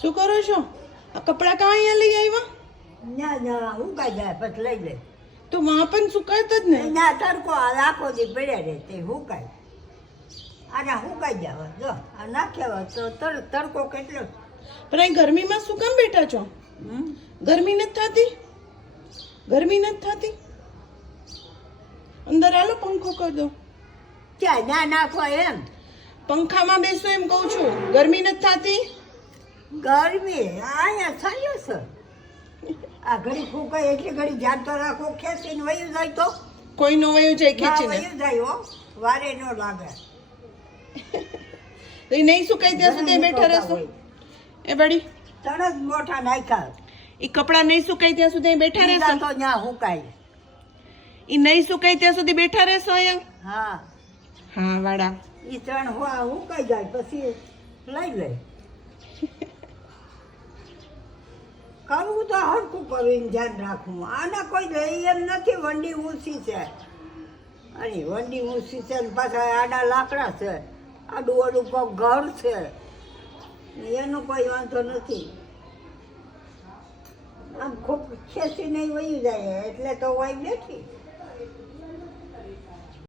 શું કરો છો? આ કપડાં કાં અહીંયા લઈ આવ્યા? ના ના હું કાંઈ જાય પછી લઈ લે તો માં પણ સુકાતો જ ને? ના તડકો આ આખો દી પડ્યા રહે તે હું કાંઈ? આના હું કાંઈ જાવ? જો આ નાખ્યા તો તડકો કેટલો? પણ અહીં ગરમીમાં શું કામ બેઠા છો? ગરમી નથી થતી? ગરમી નથી થતી? અંદર આલો પંખો કરી દો. ક્યાં ના નાખો એમ? પંખામાં બેસો એમ કહું છું. ગરમી નથી થતી? ગરમી. અહીંયા થયો છે. આ ઘડી ફૂંકાય એટલી ઘડી જાતો રાખો ખેંચીને વયું જાય તો. કોઈ નો વયું જાય ખેંચીને. વયું જાય હો વારે ન લાગે. તો એ નહીં સુકાય ત્યાં સુધી બેઠા રહેશો? એ બડી. તરત મોટા નાખ્યા. એ કપડાં નહીં સુકાય ત્યાં સુધી બેઠા રહેશો? તો ત્યાં હુકાય. એ નહીં સુકાય ત્યાં સુધી બેઠા રહેશો અહીંયા? હા. હા વાડા. એ ત્રણ હુકાઈ જાય પછી લઈ લે. કરવું તો હરખું કરવું ધ્યાન રાખવું. આને કોઈ લઈ એમ નથી, વંડી ઊંચી છે. અને વંડી ઊંચી છે ને પાછા આડા લાકડા છે. આડું આડું કોક ઘર છે. એનો કોઈ વાંધો નથી. આમ ખૂબ ખેંચીને વયું જાય, એટલે તો વાય બેઠી.